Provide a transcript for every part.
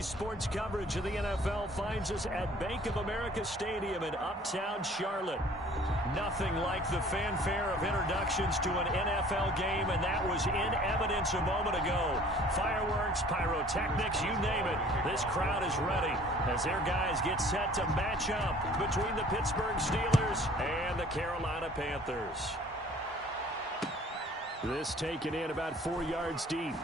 Today's sports coverage of the NFL finds us at Bank of America Stadium in Uptown Charlotte. Nothing like the fanfare of introductions to an NFL game, and that was in evidence a moment ago. Fireworks, pyrotechnics, you name it. This crowd is ready as their guys get set to match up between the Pittsburgh Steelers and the Carolina Panthers. This taken in about 4 yards deep.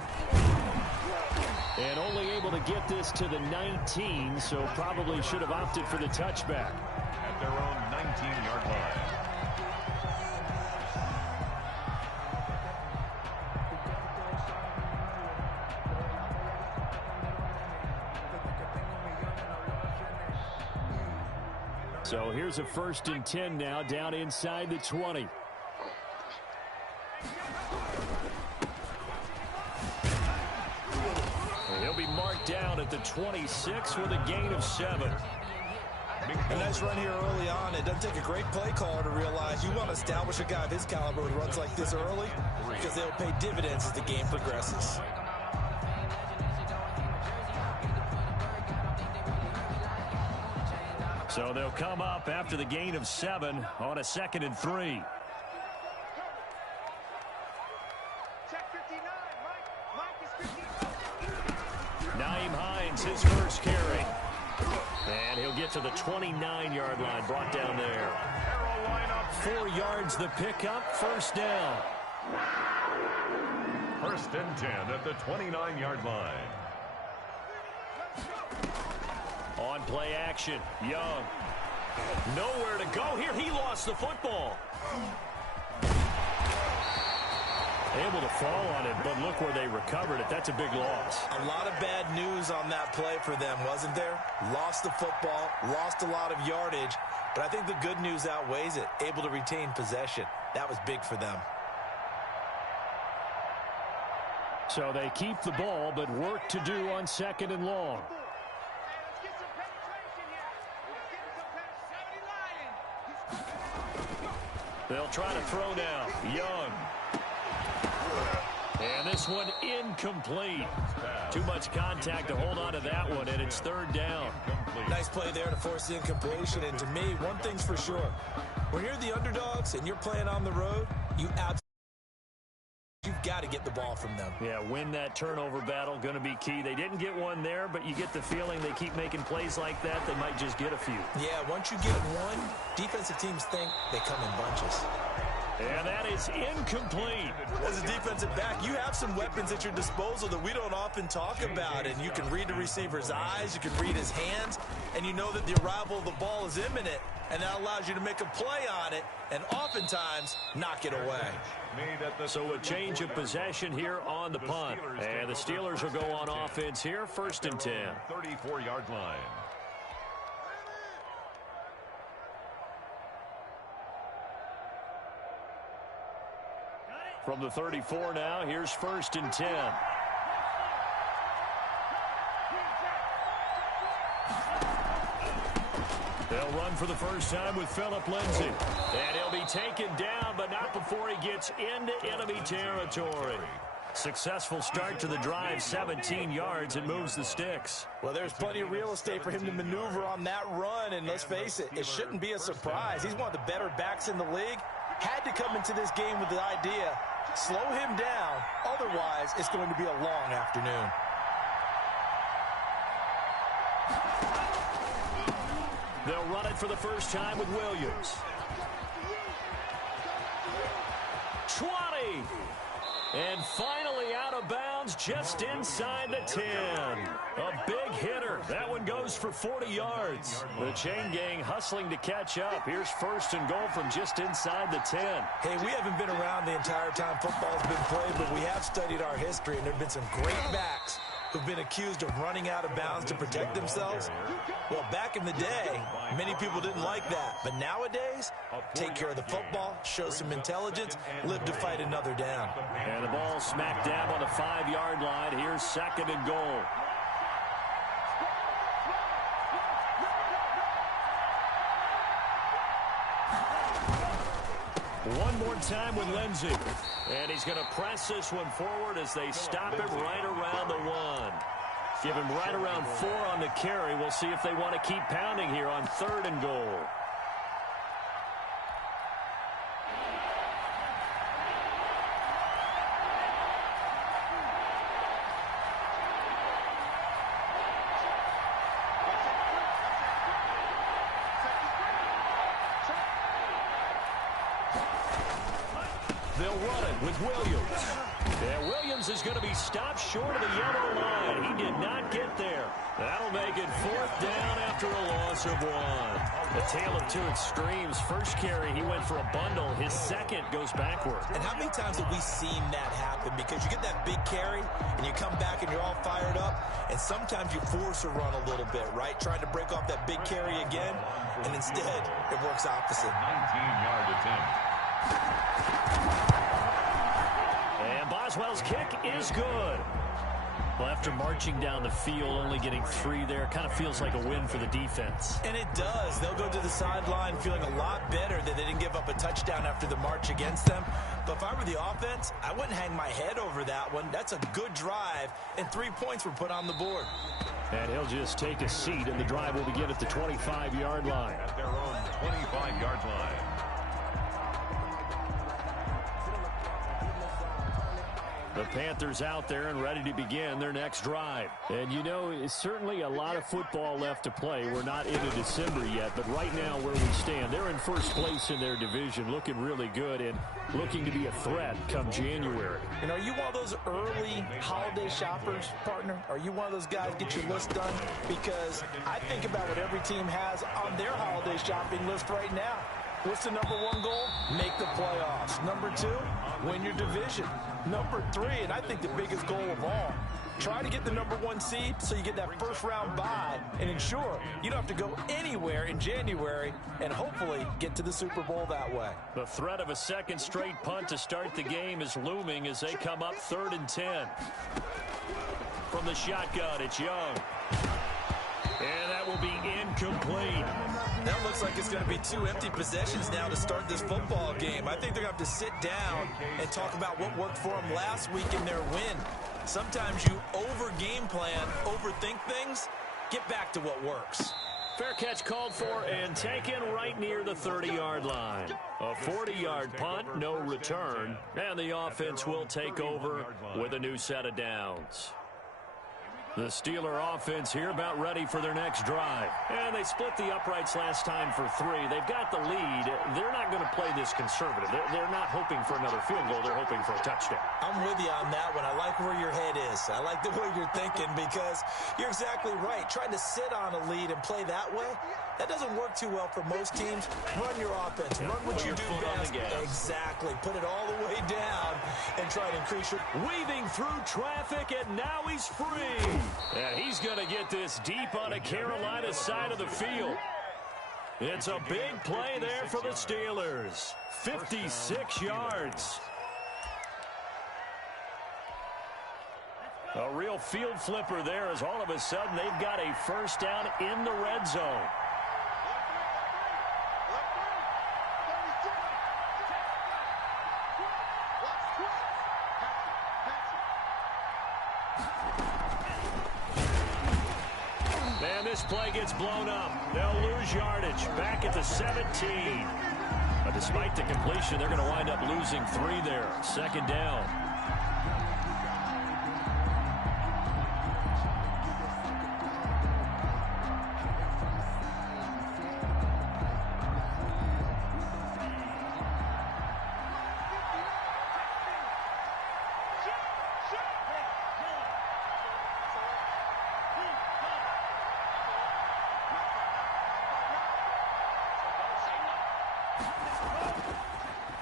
And only able to get this to the 19, so probably should have opted for the touchback. At their own 19-yard line. So here's a 1st and 10 now, down inside the 20. He'll be marked down at the 26 with a gain of 7. A nice run here early on. It doesn't take a great play caller to realize you want to establish a guy of his caliber who runs like this early because they'll pay dividends as the game progresses. So they'll come up after the gain of 7 on a 2nd and 3. His first carry. And he'll get to the 29-yard line, brought down there. 4 yards the pickup, 1st down. 1st and 10 at the 29-yard line. On play action, Young. Nowhere to go here. He lost the football. Able to fall on it, but look where they recovered it. That's a big loss. A lot of bad news on that play for them, wasn't there? Lost the football, lost a lot of yardage, but I think the good news outweighs it. Able to retain possession. That was big for them. So they keep the ball, but work to do on 2nd and long. They'll try to throw now. Young. And this one incomplete. Too much contact to hold on to that one, and it's 3rd down. Nice play there to force the incompletion. And to me, one thing's for sure. When you're the underdogs and you're playing on the road, you've got to get the ball from them. Yeah, win that turnover battle, going to be key. They didn't get one there, but you get the feeling they keep making plays like that, they might just get a few. Yeah, once you get one, defensive teams think they come in bunches. And that is incomplete. As a defensive back, you have some weapons at your disposal that we don't often talk about. And you can read the receiver's eyes, you can read his hands, and you know that the arrival of the ball is imminent. And that allows you to make a play on it and oftentimes knock it away. So a change of possession here on the punt. And the Steelers will go on offense here, 1st and 10. 34-yard line. From the 34 now, here's 1st and 10. They'll run for the first time with Phillip Lindsay. And he'll be taken down, but not before he gets into enemy territory. Successful start to the drive, 17 yards, and moves the sticks. Well, there's plenty of real estate for him to maneuver on that run, and let's face it, it shouldn't be a surprise. He's one of the better backs in the league. Had to come into this game with the idea, slow him down, otherwise it's going to be a long afternoon. They'll run it for the first time with Williams. 20. And finally out of bounds just inside the 10. A big hitter. That one goes for 40 yards. The chain gang hustling to catch up. Here's 1st and goal from just inside the 10. Hey, we haven't been around the entire time football's been played, but we have studied our history, and there have been some great backs who've been accused of running out of bounds to protect themselves. Well, back in the day, many people didn't like that. But nowadays, take care of the football, show some intelligence, live to fight another down. And the ball smack dab on the 5-yard line. Here's 2nd and goal. One more time with Lindsay. And he's going to press this one forward as they stop it right around the 1. Give him right around 4 on the carry. We'll see if they want to keep pounding here on 3rd and goal. They'll run it with Williams. And Williams is going to be stopped short of the yellow line. He did not get there. That'll make it 4th down after a loss of 1. A tale of two extremes. First carry, he went for a bundle. His second goes backward. And how many times have we seen that happen? Because you get that big carry, and you come back and you're all fired up, and sometimes you force a run a little bit, right? Trying to break off that big carry again, and instead it works opposite. 19-yard attempt. And Boswell's kick is good. Well, after marching down the field, only getting 3 there, kind of feels like a win for the defense. And it does. They'll go to the sideline feeling a lot better that they didn't give up a touchdown after the march against them. But if I were the offense, I wouldn't hang my head over that one. That's a good drive, and 3 points were put on the board. And he'll just take a seat, and the drive will begin at the 25-yard line. At their own 25-yard line. The Panthers out there and ready to begin their next drive. And, you know, it's certainly a lot of football left to play. We're not into December yet, but right now where we stand, they're in first place in their division, looking really good and looking to be a threat come January. And are you one of those early holiday shoppers, partner? Are you one of those guys get your list done? Because I think about what every team has on their holiday shopping list right now. What's the number 1 goal? Make the playoffs. Number 2, win your division. Number 3, and I think the biggest goal of all, try to get the number 1 seed so you get that first-round bye and ensure you don't have to go anywhere in January and hopefully get to the Super Bowl that way. The threat of a second straight punt to start the game is looming as they come up 3rd and 10. From the shotgun, it's Young. And that will be incomplete. That looks like it's going to be 2 empty possessions now to start this football game. I think they're going to have to sit down and talk about what worked for them last week in their win. Sometimes you over-game plan, overthink things, get back to what works. Fair catch called for and taken right near the 30-yard line. A 40-yard punt, no return, and the offense will take over with a new set of downs. The Steeler offense here about ready for their next drive. And they split the uprights last time for 3. They've got the lead. They're not going to play this conservative. They're not hoping for another field goal. They're hoping for a touchdown. I'm with you on that one. I like where your head is. I like the way you're thinking because you're exactly right. Trying to sit on a lead and play that way, that doesn't work too well for most teams. Run your offense. Run what you do best. Exactly. Put it all the way down and try to increase your... Weaving through traffic, and now he's free. And he's going to get this deep on a Carolina side of the field. It's a big play there for the Steelers. 56 yards. A real field flipper there as all of a sudden they've got a first down in the red zone. This play gets blown up. They'll lose yardage. Back at the 17. But despite the completion, they're going to wind up losing 3 there. 2nd down.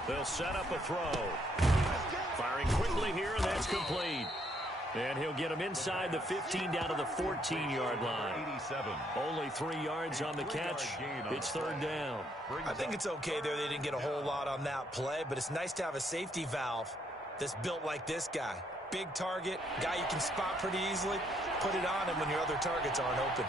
They'll set up a throw. Firing quickly here, and that's complete. And he'll get him inside the 15 down to the 14-yard line. 87. Only 3 yards on the catch. It's 3rd down. I think it's okay there. They didn't get a whole lot on that play, but it's nice to have a safety valve that's built like this guy. Big target, guy you can spot pretty easily. Put it on him when your other targets aren't open.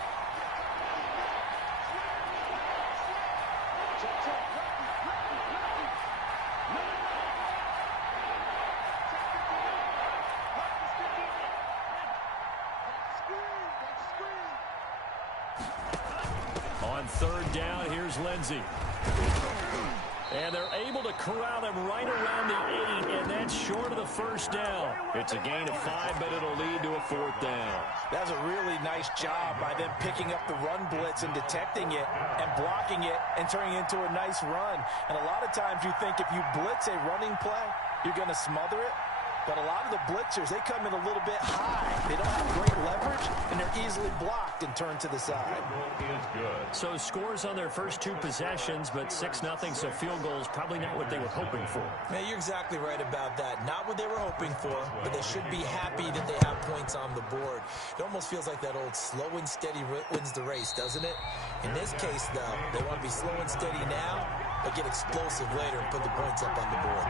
on third down. Here's Lindsey. And they're able to corral him right around the 8, and that's short of the first down. It's a gain of 5, but it'll lead to a 4th down. That's a really nice job by them picking up the run blitz and detecting it and blocking it and turning it into a nice run. And a lot of times you think if you blitz a running play, you're going to smother it. But a lot of the blitzers, they come in a little bit high. They don't have great leverage, and they're easily blocked and turned to the side. So scores on their first 2 possessions, but 6-0, so field goals probably not what they were hoping for. Man, you're exactly right about that. Not what they were hoping for, but they should be happy that they have points on the board. It almost feels like that old slow and steady wins the race, doesn't it? In this case, though, they want to be slow and steady now, but get explosive later and put the points up on the board.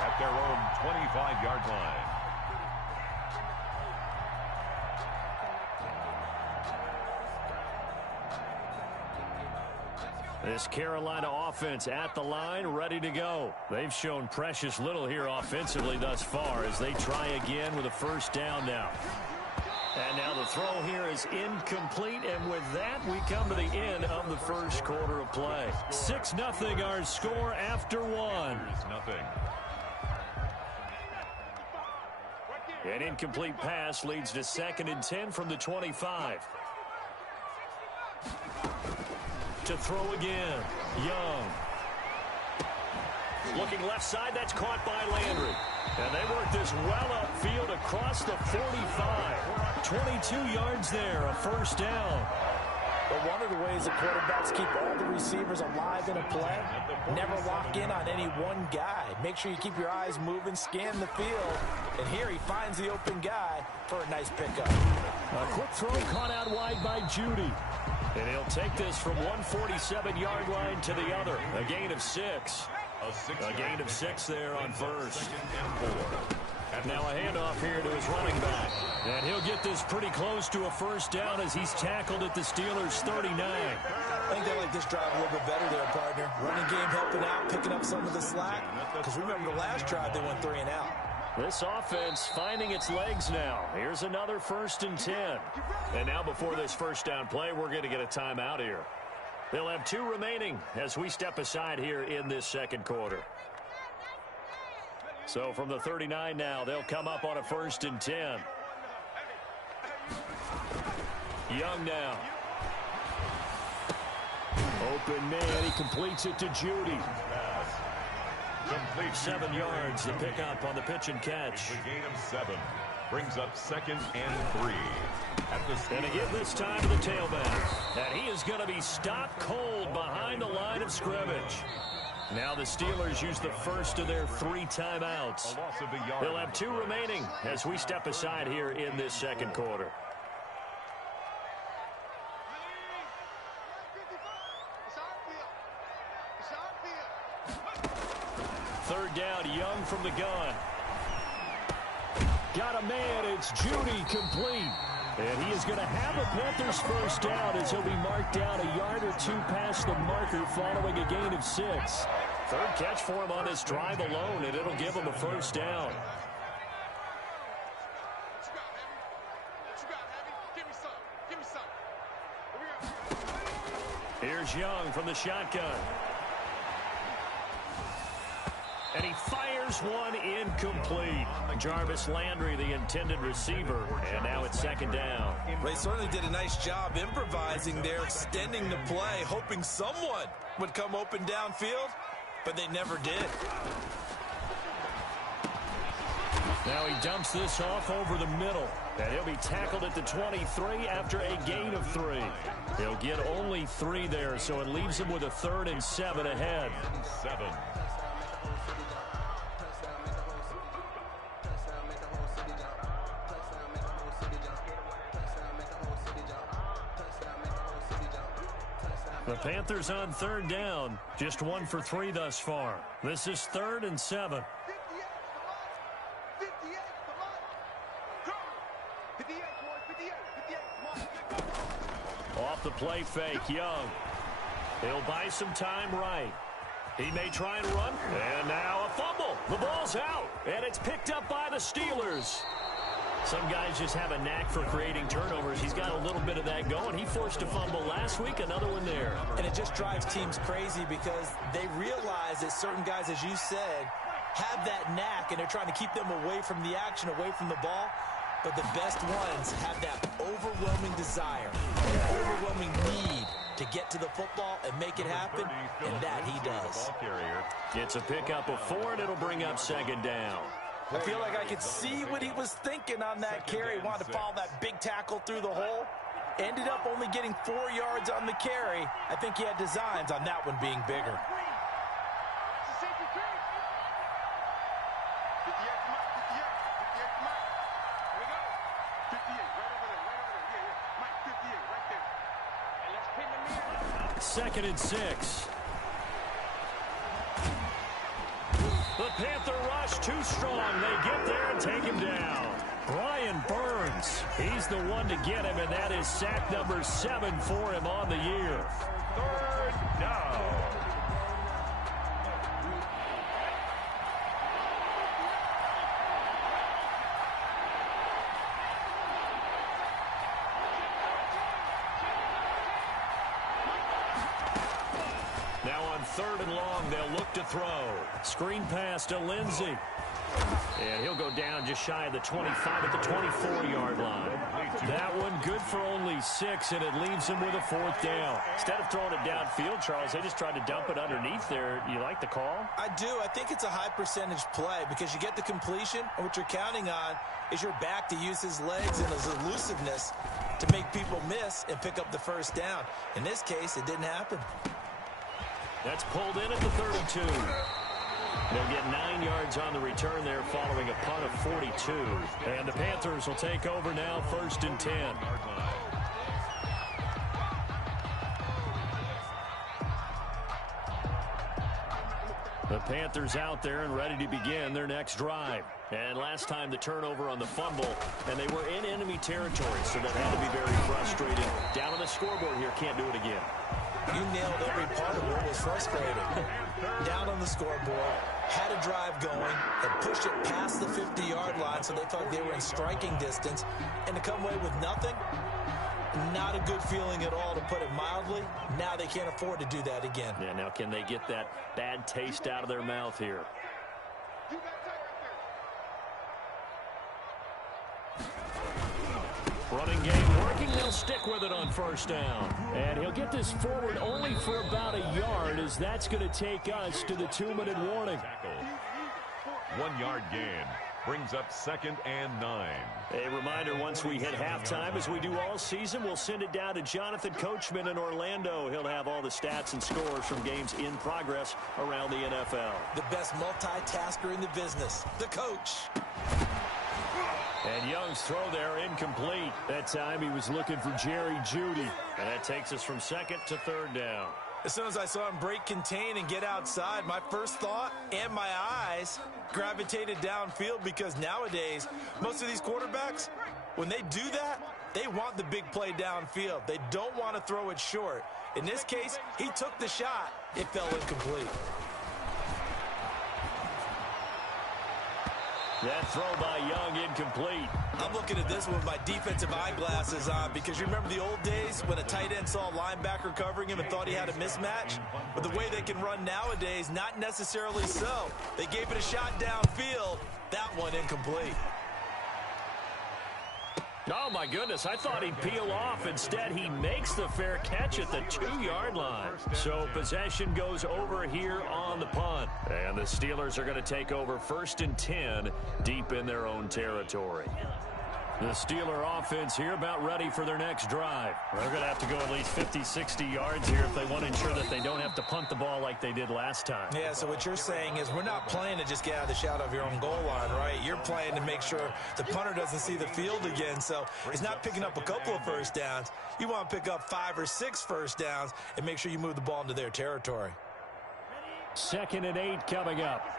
At their own 25-yard line. This Carolina offense at the line, ready to go. They've shown precious little here offensively thus far as they try again with a first down now. And now the throw here is incomplete, and with that, we come to the end of the first quarter of play. 6-0 our score after 1. Nothing. An incomplete pass leads to 2nd and 10 from the 25. To throw again. Young. Looking left side, that's caught by Landry. And they work this well upfield across the 45. 22 yards there, a first down. But one of the ways that quarterbacks keep all the receivers alive in a play, never lock in on any one guy. Make sure you keep your eyes moving, scan the field. And here he finds the open guy for a nice pickup. A quick throw caught out wide by Judy. And he'll take this from 147-yard line to the other. A gain of 6. A gain of 6 there on first. Now a handoff here to his running back. And he'll get this pretty close to a first down as he's tackled at the Steelers' 39. I think they like this drive a little bit better there, partner. Running game helping out, picking up some of the slack. Because remember the last drive, they went 3 and out. This offense finding its legs now. Here's another 1st and 10. And now before this first down play, we're going to get a timeout here. They'll have 2 remaining as we step aside here in this second quarter. So from the 39 now, they'll come up on a 1st and 10. Young now. Open man, he completes it to Judy. 7 yards, the pickup on the pitch and catch. The gain of 7 brings up 2nd and 3. And again this time to the tailback. And he is going to be stopped cold behind the line of scrimmage. Now the Steelers use the first of their 3 timeouts. They'll have 2 remaining as we step aside here in this second quarter. Third down, Young from the gun. Got a man, it's Judy, complete. And he is going to have a Panthers first down as he'll be marked down a yard or 2 past the marker following a gain of 6. Third catch for him on this drive alone, and it'll give him a first down. Here's Young from the shotgun. And he fires one incomplete. Jarvis Landry, the intended receiver, and now it's 2nd down. They certainly did a nice job improvising there, extending the play, hoping someone would come open downfield, but they never did. Now he dumps this off over the middle, and he'll be tackled at the 23 after a gain of 3. He'll get only 3 there, so it leaves him with a 3rd and 7 ahead. 7. The Panthers on 3rd down, just 1 for 3 thus far. This is 3rd and 7. Off the play fake, Young. He'll buy some time right. He may try and run. And now a fumble. The ball's out. And it's picked up by the Steelers. Some guys just have a knack for creating turnovers. He's got a little bit of that going. He forced a fumble last week, another one there. And it just drives teams crazy because they realize that certain guys, as you said, have that knack, and they're trying to keep them away from the action, away from the ball. But the best ones have that overwhelming desire, overwhelming need to get to the football and make it happen, and that he does. It's a pickup of 4, and it'll bring up second down. I feel like I could see what he was thinking on that carry. He wanted to follow that big tackle through the hole. Ended up only getting 4 yards on the carry. I think he had designs on that one being bigger. Second and 6. The Panther rush too strong. They get there and take him down. Brian Burns, he's the one to get him, and that is sack number 7 for him on the year. Third down. Now on 3rd and long, they'll look to throw. Screen pass to Lindsey. And he'll go down just shy of the 25 at the 24-yard line. That one good for only 6, and it leaves him with a 4th down. Instead of throwing it downfield, Charles, they just tried to dump it underneath there. You like the call? I do. I think it's a high-percentage play because you get the completion, and what you're counting on is your back to use his legs and his elusiveness to make people miss and pick up the 1st down. In this case, it didn't happen. That's pulled in at the 32. They'll get 9 yards on the return there following a punt of 42. And the Panthers will take over now, 1st and 10. The Panthers out there and ready to begin their next drive. And last time the turnover on the fumble, and they were in enemy territory, so that had to be very frustrating. Down on the scoreboard here, can't do it again. You nailed every part of what was frustrating. Down on the scoreboard, had a drive going, had pushed it past the 50-yard line so they felt they were in striking distance, and to come away with nothing, not a good feeling at all, to put it mildly. Now they can't afford to do that again. Yeah, now can they get that bad taste out of their mouth here? Running game working. They'll stick with it on 1st down. And he'll get this forward only for about a yard, as that's going to take us to the 2-minute warning. 1 yard gain brings up 2nd and 9. A reminder, once we hit halftime, as we do all season, we'll send it down to Jonathan Coachman in Orlando. He'll have all the stats and scores from games in progress around the NFL. The best multitasker in the business, the coach. And Young's throw there incomplete. That time he was looking for Jerry Jeudy. And that takes us from 2nd to 3rd down. As soon as I saw him break contain and get outside, my first thought and my eyes gravitated downfield, because nowadays, most of these quarterbacks, when they do that, they want the big play downfield. They don't want to throw it short. In this case, he took the shot. It fell incomplete. That throw by Young incomplete. I'm looking at this one with my defensive eyeglasses on, because you remember the old days when a tight end saw a linebacker covering him and thought he had a mismatch? But the way they can run nowadays, not necessarily so. They gave it a shot downfield. That one incomplete. Oh, my goodness. I thought he'd peel off. Instead, he makes the fair catch at the 2-yard line. So possession goes over here on the punt. And the Steelers are going to take over 1st and 10 deep in their own territory. The Steeler offense here about ready for their next drive. They're going to have to go at least 50, 60 yards here if they want to ensure that they don't have to punt the ball like they did last time. Yeah, so what you're saying is we're not playing to just get out of the shadow of your own goal line, right? You're playing to make sure the punter doesn't see the field again. So it's not picking up a couple of 1st downs. You want to pick up 5 or 6 1st downs and make sure you move the ball into their territory. 2nd and 8 coming up.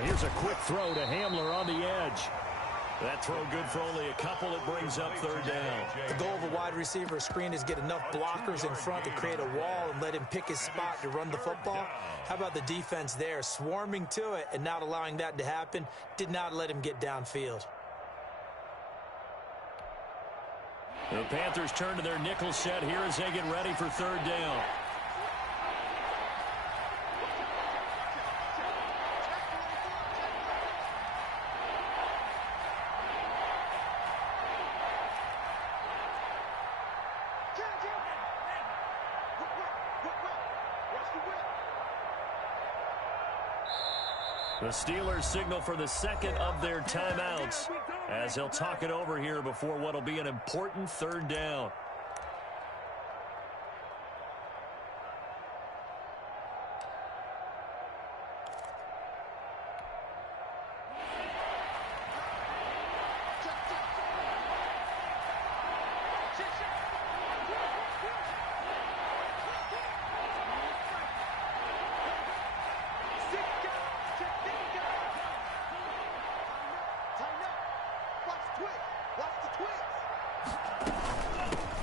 And here's a quick throw to Hamler on the edge. That throw good for only a couple. It brings up third down. The goal of a wide receiver screen is get enough blockers in front to create a wall and let him pick his spot to run the football. How about the defense there, swarming to it and not allowing that to happen? Did not let him get downfield. The Panthers turn to their nickel set here as they get ready for third down. The Steelers signal for the second of their timeouts as they'll talk it over here before what will be an important third down.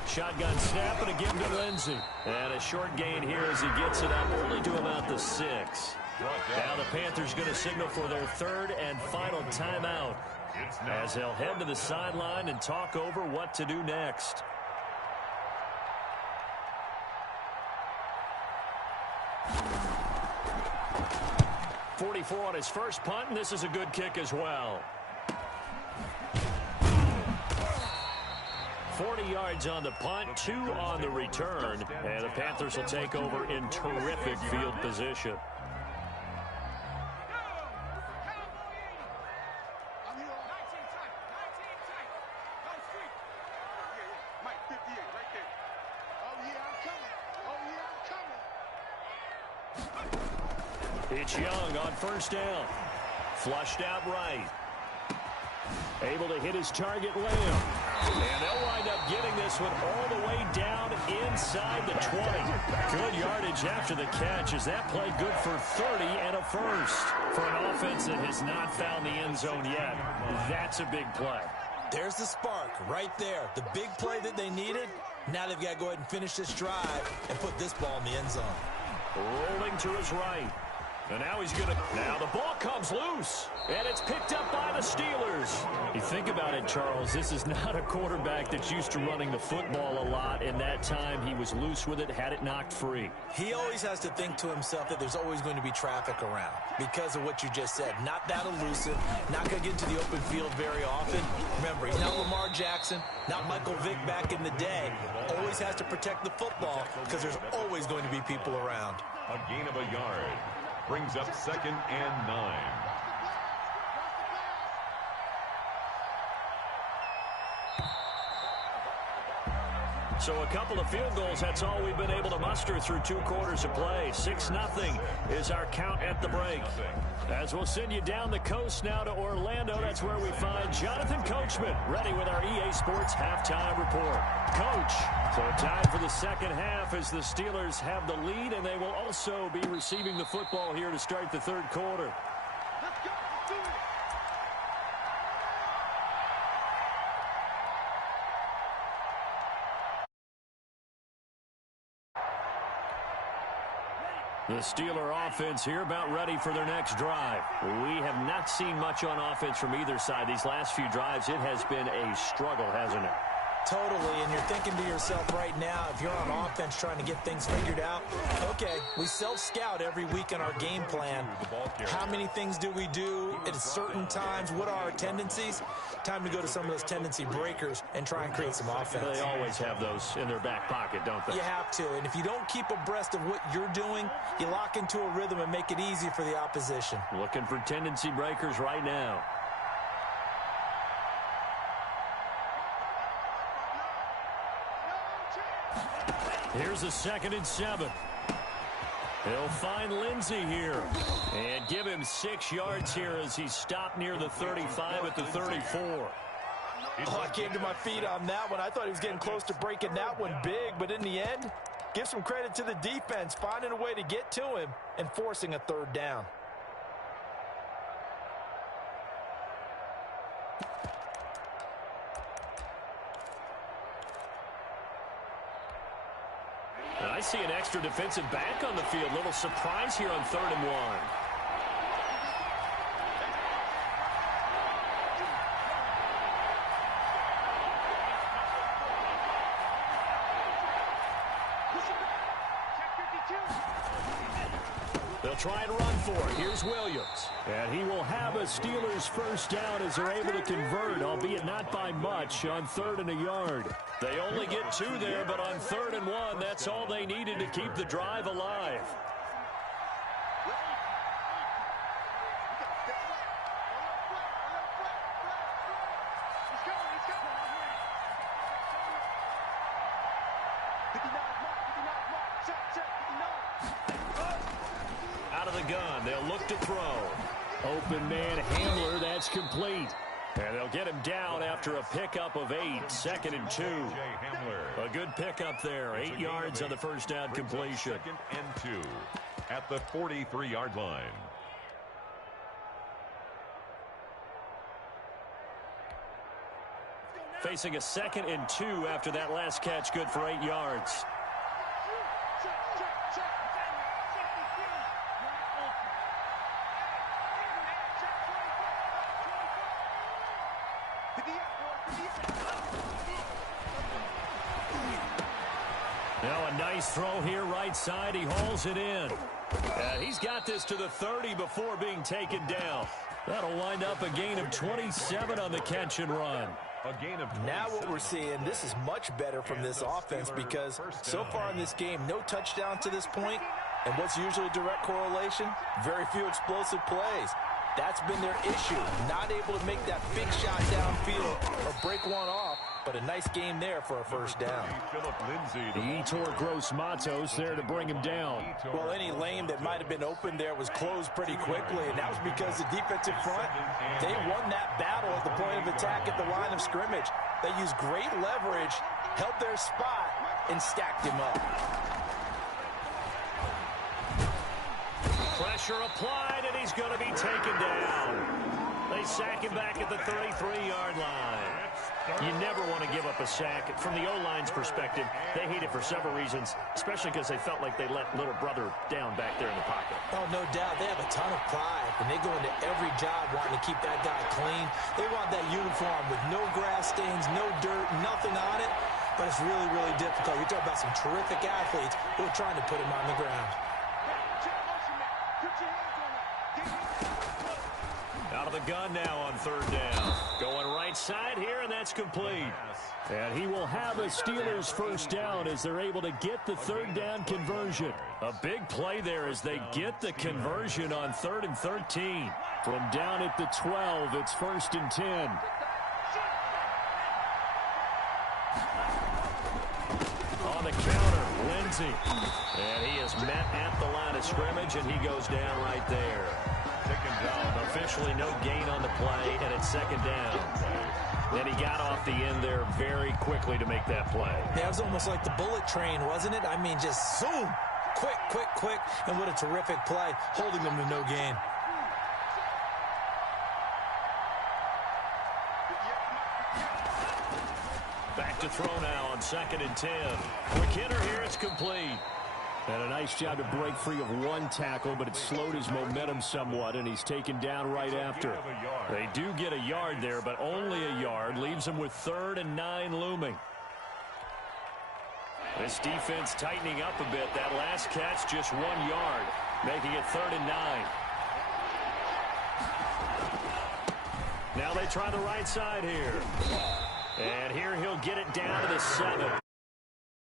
Shotgun snap and a give to Lindsey. And a short gain here as he gets it up only to about the 6. Now the Panthers going to signal for their third and final timeout as they'll head to the sideline and talk over what to do next. .44 on his first punt, and this is a good kick as well. 40 yards on the punt, 2 on the return, and the Panthers will take over in terrific field position. It's Young on first down. Flushed out right. Able to hit his target, Lamb. And they'll wind up getting this one all the way down inside the 20. Good yardage after the catch as that play good for 30 and a first. For an offense that has not found the end zone yet, that's a big play. There's the spark right there. The big play that they needed. Now they've got to go ahead and finish this drive and put this ball in the end zone. Rolling to his right. And now he's going to... Now the ball comes loose. And it's picked up by the Steelers. You think about it, Charles. This is not a quarterback that's used to running the football a lot. And that time he was loose with it, had it knocked free. He always has to think to himself that there's always going to be traffic around because of what you just said. Not that elusive. Not going to get into the open field very often. Remember, he's not Lamar Jackson, not Michael Vick back in the day. Always has to protect the football because there's always going to be people around. A gain of a yard. Brings up 2nd and 9. So a couple of field goals, that's all we've been able to muster through 2 quarters of play. 6-0 is our count at the break. As we'll send you down the coast now to Orlando, that's where we find Jonathan Coachman, ready with our EA Sports halftime report. Coach, so time for the second half as the Steelers have the lead, and they will also be receiving the football here to start the third quarter. Let's go. Do it. The Steeler offense here about ready for their next drive. We have not seen much on offense from either side. These last few drives, it has been a struggle, hasn't it? Totally, and you're thinking to yourself right now, if you're on offense trying to get things figured out, okay, we self-scout every week in our game plan. How many things do we do at certain times? What are our tendencies? Time to go to some of those tendency breakers and try and create some offense. They always have those in their back pocket, don't they? You have to, and if you don't keep abreast of what you're doing, you lock into a rhythm and make it easy for the opposition. Looking for tendency breakers right now. Here's a 2nd and 7. He'll find Lindsey here and give him 6 yards here as he stopped near the 35 at the 34. Oh, I came to my feet on that one. I thought he was getting close to breaking that one big, but in the end, give some credit to the defense, finding a way to get to him and forcing a third down. And I see an extra defensive back on the field. Little surprise here on 3rd and 1. They'll try and run for it. Here's Williams. And he will have a Steelers first down as they're able to convert, albeit not by much, on 3rd and a yard. They only get 2 there, but on 3rd and 1, that's all they needed to keep the drive alive. Out of the gun, they'll look to throw. Open man Hamler, that's complete. And they'll get him down after a pickup of 8, 2nd and 2. A good pickup there, 8 yards on the first down completion. 2nd and 2 at the 43-yard line. Facing a 2nd and 2 after that last catch, good for 8 yards. Now a nice throw here, right side. He hauls it in. He's got this to the 30 before being taken down. That'll wind up a gain of 27 on the catch and run. A gain of 27. Now what we're seeing, this is much better from this offense because so far in this game, no touchdown to this point. And what's usually a direct correlation? Very few explosive plays. That's been their issue. Not able to make that big shot downfield or break one off, but a nice game there for a first down. Yetur Gross-Matos there to bring him down. Well, any lane that might have been open there was closed pretty quickly, and that was because the defensive front, they won that battle at the point of attack at the line of scrimmage. They used great leverage, held their spot, and stacked him up. Pressure applied, and he's going to be taken down. They sack him back at the 33-yard line. You never want to give up a sack. From the O-line's perspective, they hate it for several reasons, especially because they felt like they let little brother down back there in the pocket. Oh, no doubt. They have a ton of pride, and they go into every job wanting to keep that guy clean. They want that uniform with no grass stains, no dirt, nothing on it, but it's really, really difficult. You're talking about some terrific athletes who are trying to put him on the ground. Out of the gun now on 3rd down. Going right side here, and that's complete. And he will have a Steelers first down as they're able to get the 3rd down conversion. A big play there as they get the conversion on 3rd and 13. From down at the 12, it's 1st and 10. On the counter, Lindsey. And he is met at the line of scrimmage, and he goes down right there. Officially no gain on the play, and it's 2nd down. Then he got off the end there very quickly to make that play. Yeah, it was almost like the bullet train, wasn't it? I mean, just zoom. Quick, quick, quick. And what a terrific play, holding them to no gain. Back to throw now on 2nd and 10. Quick hitter here, it's complete. And a nice job to break free of one tackle, but it slowed his momentum somewhat, and he's taken down right after. They do get a yard there, but only a yard. Leaves him with 3rd and 9 looming. This defense tightening up a bit. That last catch, just 1 yard, making it 3rd and 9. Now they try the right side here. And here he'll get it down to the 7.